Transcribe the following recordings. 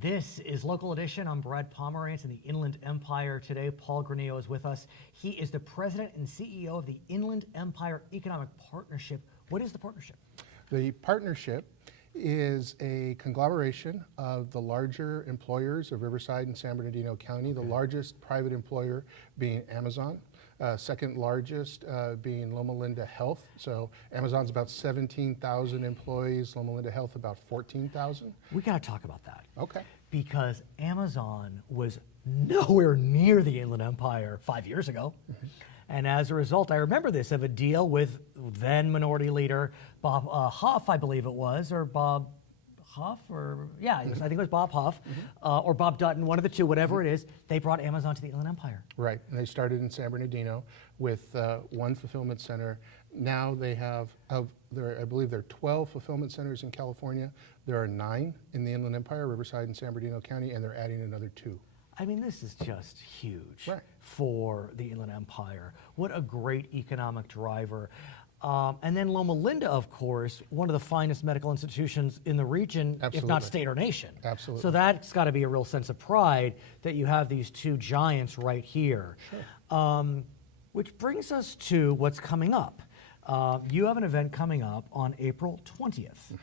This is Local Edition. I'm Brad Pomerance in the Inland Empire. Today, Paul Granillo is with us. He is the president and CEO of the Inland Empire Economic Partnership. What is the partnership? The partnership is a conglomeration of the larger employers of Riverside and San Bernardino County, the largest private employer being Amazon, second largest being Loma Linda Health. So Amazon's about 17,000 employees, Loma Linda Health about 14,000. We got to talk about that. Okay. Because Amazon was nowhere near the Inland Empire 5 years ago. And as a result, I remember this, of a deal with then Minority Leader Bob Huff, I believe it was, or Bob Huff, or yeah, I think it was Bob Huff, or Bob Dutton, one of the two, whatever it is. They brought Amazon to the Inland Empire. Right, and they started in San Bernardino with one fulfillment center. Now they have, I believe there are 12 fulfillment centers in California. There are 9 in the Inland Empire, Riverside and San Bernardino County, and they're adding another 2. I mean, this is just huge Right. for the Inland Empire. What a great economic driver. And then Loma Linda, of course, one of the finest medical institutions in the region, if not state or nation. Absolutely. So that's got to be a real sense of pride that you have these two giants right here. Sure. Which brings us to what's coming up. You have an event coming up on April 20th.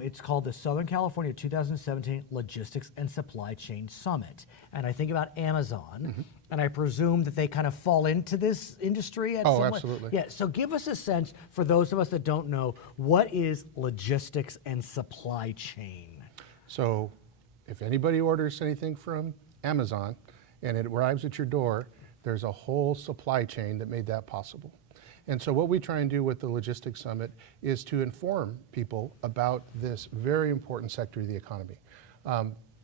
It's called the Southern California 2017 Logistics and Supply Chain Summit. And I think about Amazon, and I presume that they kind of fall into this industry at some way. Absolutely. Yeah, so give us a sense, for those of us that don't know, what is logistics and supply chain? So if anybody orders anything from Amazon and it arrives at your door, there's a whole supply chain that made that possible. And so what we try and do with the Logistics Summit is to inform people about this very important sector of the economy.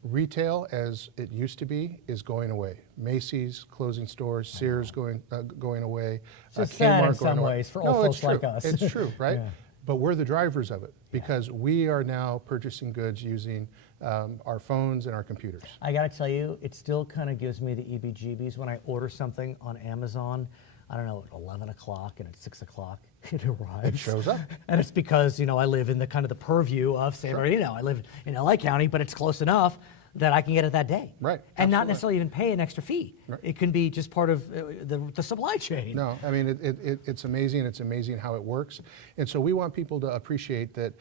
Retail, as it used to be, is going away. Macy's closing stores, Sears going away, It's sad in Kmart going some away. ways for old folks like us. It's true, right? Yeah. But we're the drivers of it because we are now purchasing goods using our phones and our computers. I got to tell you, it still kind of gives me the EBGBs when I order something on Amazon. I don't know, at 11 o'clock, and at 6 o'clock it arrives. It shows up. And it's because, you know, I live in the kind of the purview of San Bernardino. I live in LA County, but it's close enough that I can get it that day. Right. And not Absolutely. necessarily even pay an extra fee. Right. It can be just part of the supply chain. No, I mean, it's amazing. It's amazing how it works. And so we want people to appreciate that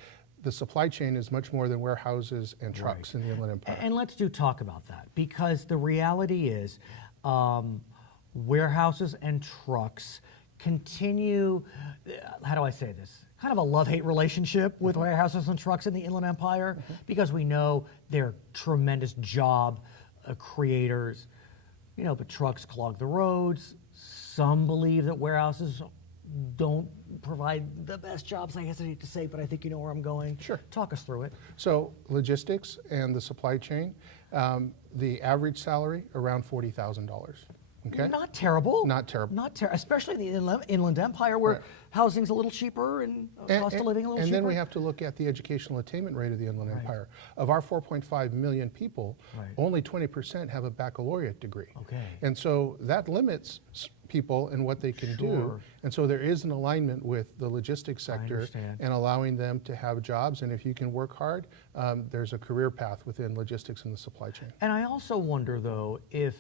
the supply chain is much more than warehouses and trucks in the Inland Empire. And let's talk about that, because the reality is warehouses and trucks continue, how do I say this? Kind of a love-hate relationship with warehouses and trucks in the Inland Empire, because we know they're tremendous job creators, you know, but trucks clog the roads. Some believe that warehouses don't provide the best jobs. I hesitate to say, but I think you know where I'm going. Sure. Talk us through it. So logistics and the supply chain, the average salary around $40,000. Okay. Not terrible. Not terrible. Not terrible, especially in the Inland Empire, where housing's a little cheaper and cost of living a little cheaper. And then we have to look at the educational attainment rate of the Inland Empire. Of our 4.5 million people, only 20% have a baccalaureate degree. Okay. And so that limits people and what they can do. And so there is an alignment with the logistics sector and allowing them to have jobs. And if you can work hard, there's a career path within logistics and the supply chain. And I also wonder, though, if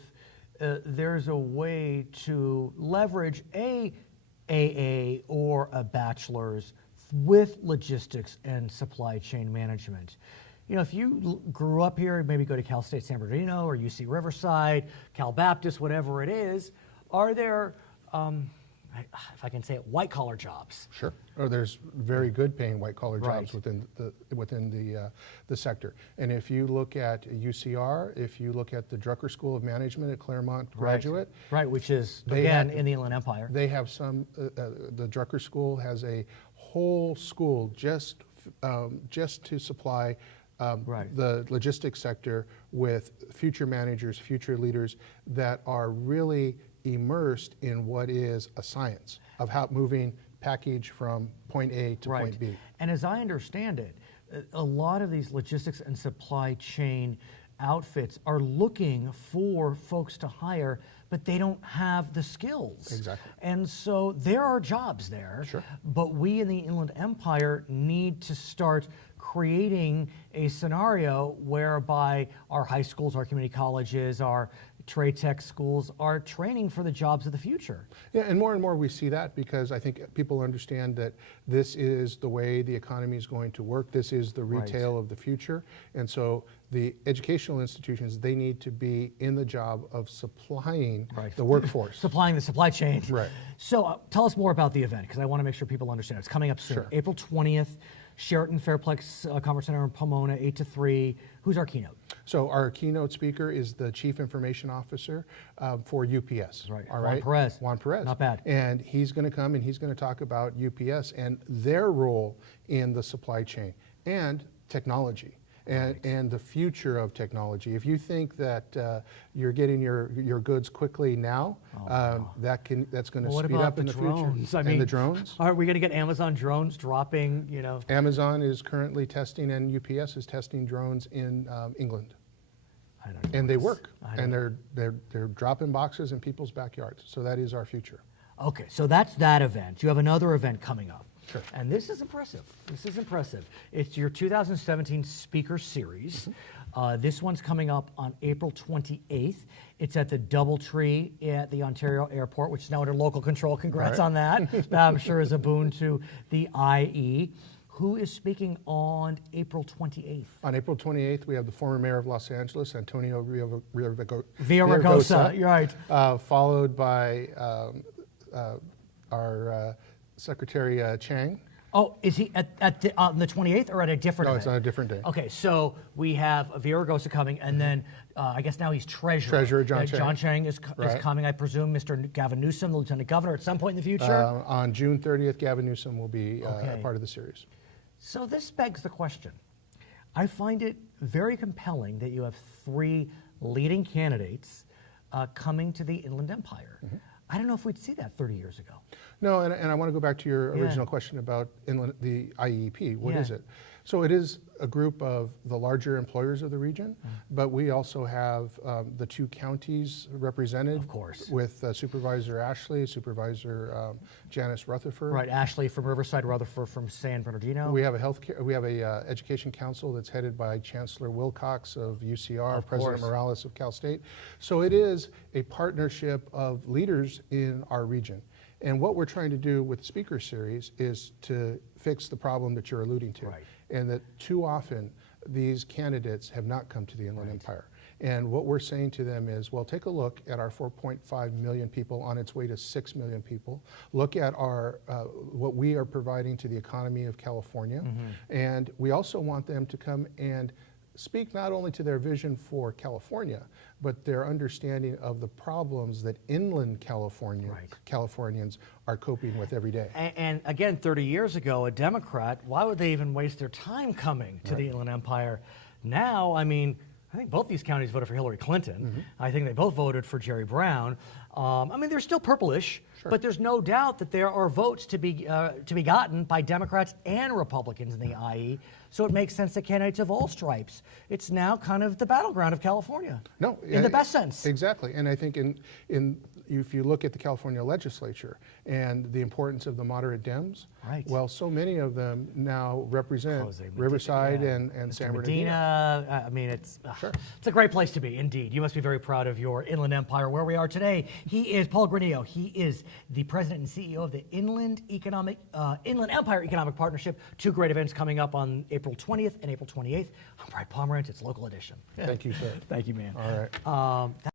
there's a way to leverage a AA or a bachelor's with logistics and supply chain management. You know, if you grew up here, maybe go to Cal State San Bernardino or UC Riverside, Cal Baptist, whatever it is, are there, if I can say it, white-collar jobs? Sure. Or there's very good paying white-collar jobs within the sector. And if you look at UCR, if you look at the Drucker School of Management at Claremont Graduate. Right, which is, again, in the Inland Empire. They have some, the Drucker School has a whole school just to supply the logistics sector with future managers, future leaders that are really immersed in what is a science of how moving package from point A to point B. And as I understand it, a lot of these logistics and supply chain outfits are looking for folks to hire, but they don't have the skills. Exactly. And so there are jobs there, but we in the Inland Empire need to start creating a scenario whereby our high schools, our community colleges, our trade tech schools are training for the jobs of the future. Yeah, and more we see that because I think people understand that this is the way the economy is going to work. This is the retail of the future. And so the educational institutions, they need to be in the job of supplying the workforce. Supplying the supply chain. Right. So tell us more about the event, because I want to make sure people understand. It's coming up soon. Sure. April 20th, Sheraton Fairplex Conference Center in Pomona, 8 to 3. Who's our keynote? So our keynote speaker is the Chief Information Officer for UPS. That's right. All Juan right? Perez. Juan Perez. Not bad. And he's going to come and he's going to talk about UPS and their role in the supply chain and technology. And the future of technology. If you think that you're getting your goods quickly now, that's going to speed up in the future. I mean, and the drones? Aren't we going to get Amazon drones dropping, Amazon is currently testing and UPS is testing drones in England. I don't know. And they work. And they're dropping boxes in people's backyards. So that is our future. Okay, so that's that event. You have another event coming up. Sure. And this is impressive. This is impressive. It's your 2017 speaker series. This one's coming up on April 28th. It's at the Doubletree at the Ontario Airport, which is now under local control. Congrats on that. That I'm sure is a boon to the IE. Who is speaking on April 28th? On April 28th, we have the former mayor of Los Angeles, Antonio Villaraigosa, you're right. Followed by our Secretary Chang. Oh, is he on the 28th or at a different No, event? it's on a different day. Okay, so we have Villaraigosa coming, and then I guess now he's treasurer. Treasurer John Chang. John Chang is coming, I presume. Mr. Gavin Newsom, the lieutenant governor, at some point in the future. On June 30th, Gavin Newsom will be a part of the series. So this begs the question. I find it very compelling that you have 3 leading candidates coming to the Inland Empire. I don't know if we'd see that 30 years ago. No, and I want to go back to your original question about the IEEP. What is it? So it is a group of the larger employers of the region, but we also have the 2 counties represented. Of course. With Supervisor Ashley, Supervisor Janice Rutherford. Right, Ashley from Riverside, Rutherford from San Bernardino. We have a education council that's headed by Chancellor Wilcox of UCR, Of President course. Morales of Cal State. So it is a partnership of leaders in our region. And what we're trying to do with the speaker series is to fix the problem that you're alluding to. Right. And that too often these candidates have not come to the Inland Empire. And what we're saying to them is, well, take a look at our 4.5 million people on its way to 6 million people. Look at our what we are providing to the economy of California. And we also want them to come and speak not only to their vision for California, but their understanding of the problems that inland Californians are coping with every day. And again, 30 years ago, a Democrat, why would they even waste their time coming to the Inland Empire? Now, I mean, I think both these counties voted for Hillary Clinton. I think they both voted for Jerry Brown. I mean, they're still purplish, but there's no doubt that there are votes to be gotten by Democrats and Republicans in the IE. So it makes sense that candidates of all stripes. It's now kind of the battleground of California. No, in the best sense. Exactly, and I think if you look at the California legislature and the importance of the moderate Dems, well, so many of them now represent Riverside and San Bernardino. I mean, it's a great place to be, indeed. You must be very proud of your Inland Empire, where we are today. He is Paul Granillo. He is the president and CEO of the Inland Empire Economic Partnership. 2 great events coming up on April 20th and April 28th. I'm Brian Pomerance. It's Local Edition. Thank you, sir. Thank you, man. All right.